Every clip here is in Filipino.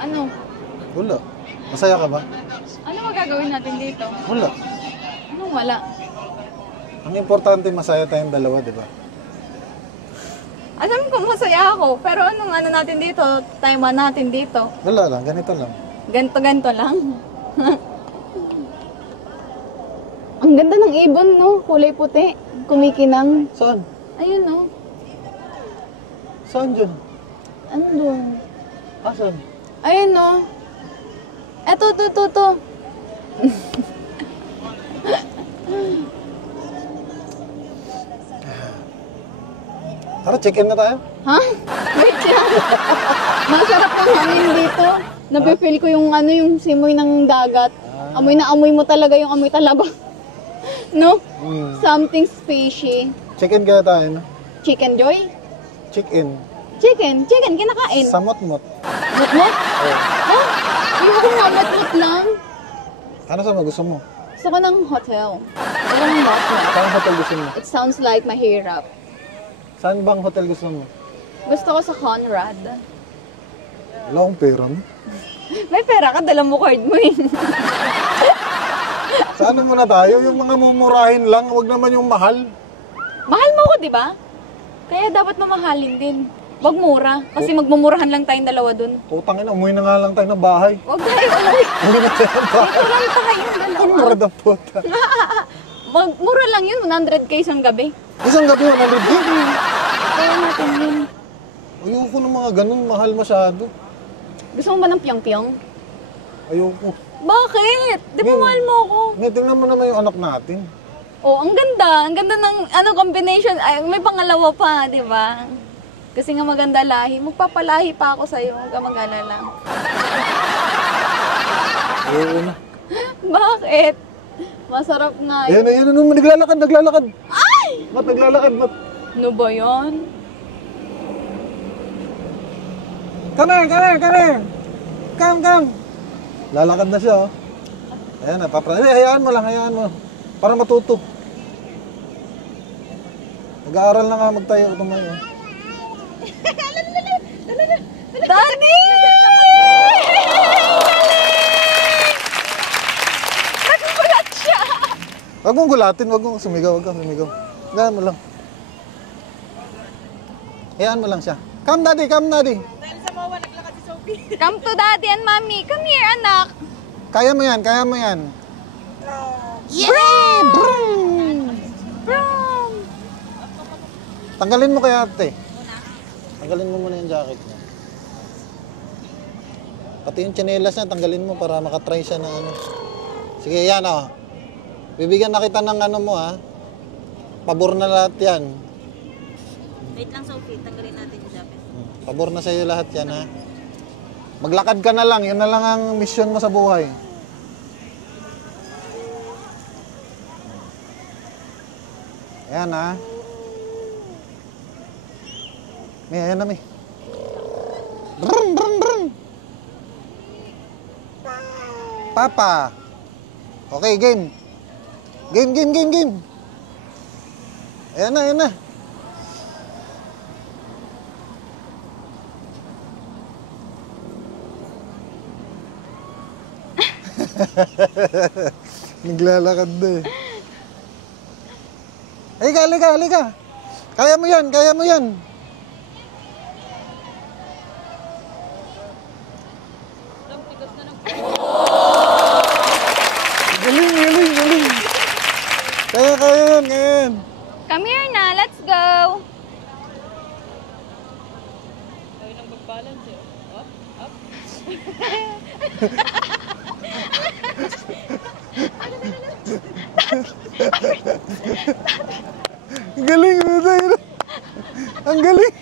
Ano? Wala. Masaya ka ba? Ano magagawin natin dito? Wala. Anong wala? Ang importante masaya tayong dalawa, di ba? Alam ko masaya ako, pero anong ano natin dito? Time natin dito. Wala lang, ganito lang. Ganto-ganto lang. Ang ganda ng ibon, no? Kulay puti. Kumikinang. Saan? Ayun, no? Saan dyan? Ano doon? Asan? Ayun, no? Eto, to. Tara, check-in na tayo. Ha? Wait lang. Masarap ang hangin dito. Napifeel ko yung ano, yung simoy ng dagat. Amoy na amoy mo talaga yung amoy talaba. No? Something fishy. Check-in kaya tayo, no? Chicken joy? Check-in. Chicken, kinakain. Samot-mot. Mutmut? Oh, ayoko nga, mutmut lang. Ano sa gusto mo? Gusto ko ng hotel. Ayoko ng mutmut. Saan hotel gusto mo? It sounds like mahirap. Saan bang hotel gusto mo? Gusto ko sa Conrad. Wala akong pera, no? May pera ka, dala mo card mo eh. Saan muna tayo? Yung mga mumurahin lang, wag naman yung mahal. Mahal mo ko, di ba? Kaya dapat mamahalin din. Wag mura. Kasi magmumurahan lang tayong dalawa dun. Putang ina, umuwi na nga lang tayo ng bahay. Wag tayo umuwi. Umuwi na tayo ng bahay. Dito lang tayong Ang dalawa. mura na puta. Mura lang yun, 100k isang gabi. Isang gabi, 100 din. Kaya natin yun. Ayoko ng mga ganun, mahal masyado. Gusto mo ba ng piyong-piyong? Ayoko. Bakit? Di ba mahal mo ako? May tingnan mo naman yung anak natin. Oh, ang ganda. Ang ganda ng combination. Ay, may pangalawa pa, di ba? Kasi nga maganda lahi. Magpapalahi pa ako sa'yo. Huwag ka mag-alala. Ayoko na. Bakit? Masarap nga yun. Ayan, naglalakad. Ay! Ba't naglalakad, ba't? Ano ba yan? Come. Come. Lalakad na siya, oh. Ayan, hayaan mo lang, Para matuto. Nag-aaral na nga magtayo tumayo. Dani! Nagulat siya! Wag mong gulatin, wag mong sumigaw. Hayaan mo lang. Hayaan mo lang siya. Come, daddy. Dahil sa MOA, naglakad si Sophie. Come to daddy and mommy. Come here, anak. Kaya mo yan. Yeah! Brum! Brum! Tanggalin mo kaya, ate. Tanggalin mo muna yung jacket niya. Pati yung tsinelas niya, tanggalin mo para makatry siya ng ano. Sige, yan, oh. Bibigyan na kita ng ano mo, ha. Pabor na lahat yan. Wait lang, Sophie. Tanggalin natin yung jacket. Pabor na sa'yo lahat yan, ha. Maglakad ka na lang. Yun na lang ang mission mo sa buhay. Ayan, ha. Ayan na, may. Brum. Papa. Okay, game. Game. Ayan na. Naglalakad na eh. Halika. Kaya mo yan. Galing. Kaya yan. Come here na. Let's go. Ayaw nang mag-balance eh. Up. Galing mo tayo. Ang galing.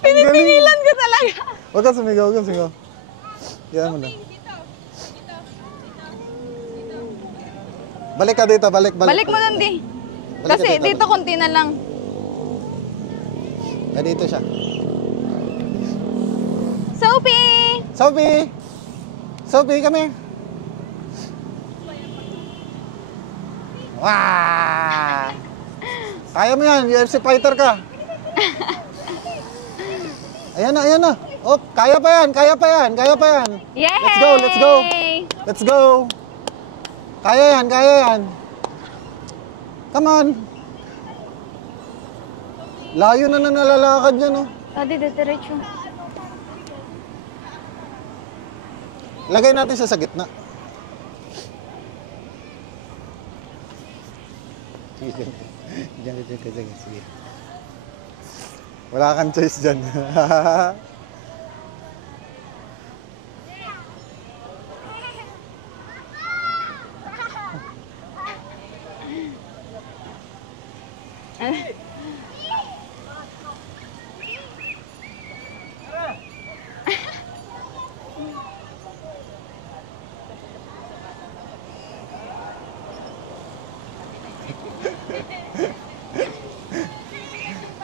Pinipinilan ko talaga. Huwag kang sumigaw. Yan mo lang. Balik ka dito, balik. Balik mo nun, di. Balik Kasi ka dito konti na lang. Dito siya. Sophie, come here. Wah! Kaya mo yan, UFC fighter ka. Ayan na, ayan na. Oh, kaya pa yan, kaya pa yan, kaya pa yan. Yay! Let's go, let's go. Let's go. Kaya yan, kaya yan. Come on. Layo na nalalakad yan, oh. Daddy, diretso. Lagay natin siya sa gitna. Sige. Sige. Wala kang choice dyan.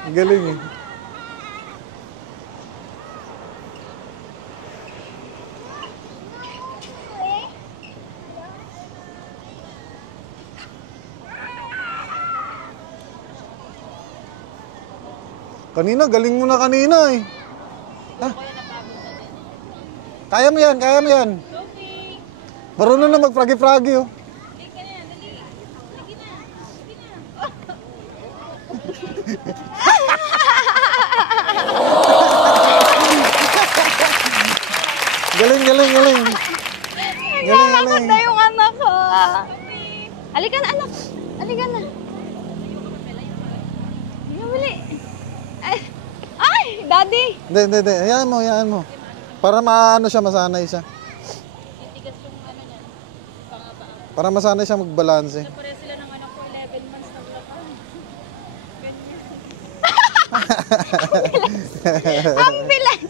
Ang galing eh. Kanina, galing mo na kanina eh. Ha? Kaya mo yan, kaya mo yan. Marunong na magpragi-pragi oh. Galing, galing, galing. Galing, Nakakot galing. na yung anak ko. Halika na, anak. Halika na. Nabili. Ay, daddy. Hindi, hindi, hindi. Hayaan mo, hayaan mo. Para maano siya, masanay siya. Para masanay siya magbalanse. Pare sila ng anak ko 11 months na wala. Ang bilas.